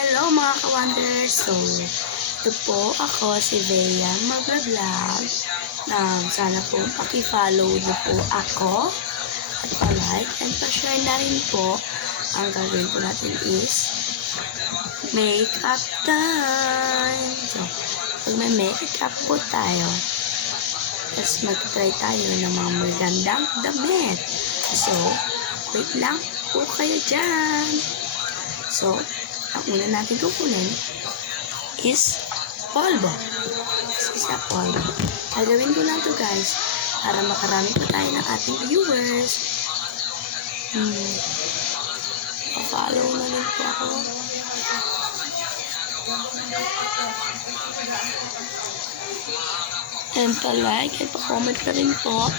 Hello mga ka-wonders! So, ito po ako si Bea mag-vlog. Sana po paki-follow niyo po ako at pa-like and pa-share na rin po. Ang gagawin po natin is makeup time! So, pag may makeup po tayo, tapos mag-try tayo ng mga magandang damit. So, wait lang po kayo dyan! So, ang una natin kukunin is polvo. Isa polvo. Gagawin ko lang to guys para makarami po tayo ng ating viewers. Pa-follow na rin po ako. And pa-like and pa-comment na rin po.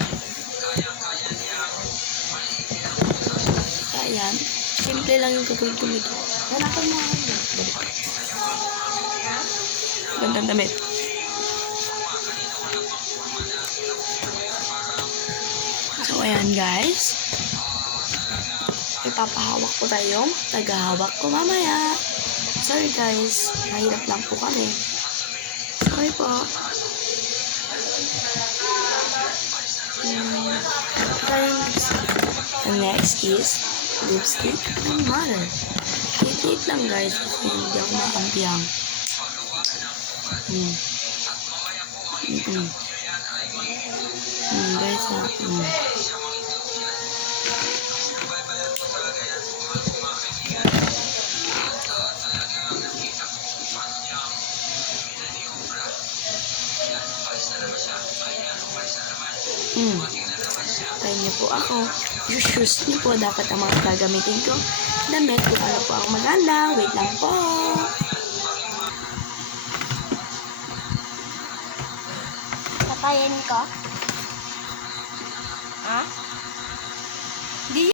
Ayan. Simple lang yung gagawin ko nito. Hanapan mo ako yun. Gandang damit. So, ayan guys. Ipapahawak po tayo. Tagahawak ko mamaya. Sorry guys. Mahirap lang po kami. Sorry po. And next is lipstick and mother. Wait lang guys, kasi hindi ako makampiang. Guys, Try niyo po ako. Choose niyo po dapat ang mga gagamitin ko. Damit kung ano po ang maganda. Wait lang po. Patayin ko? Ha? Di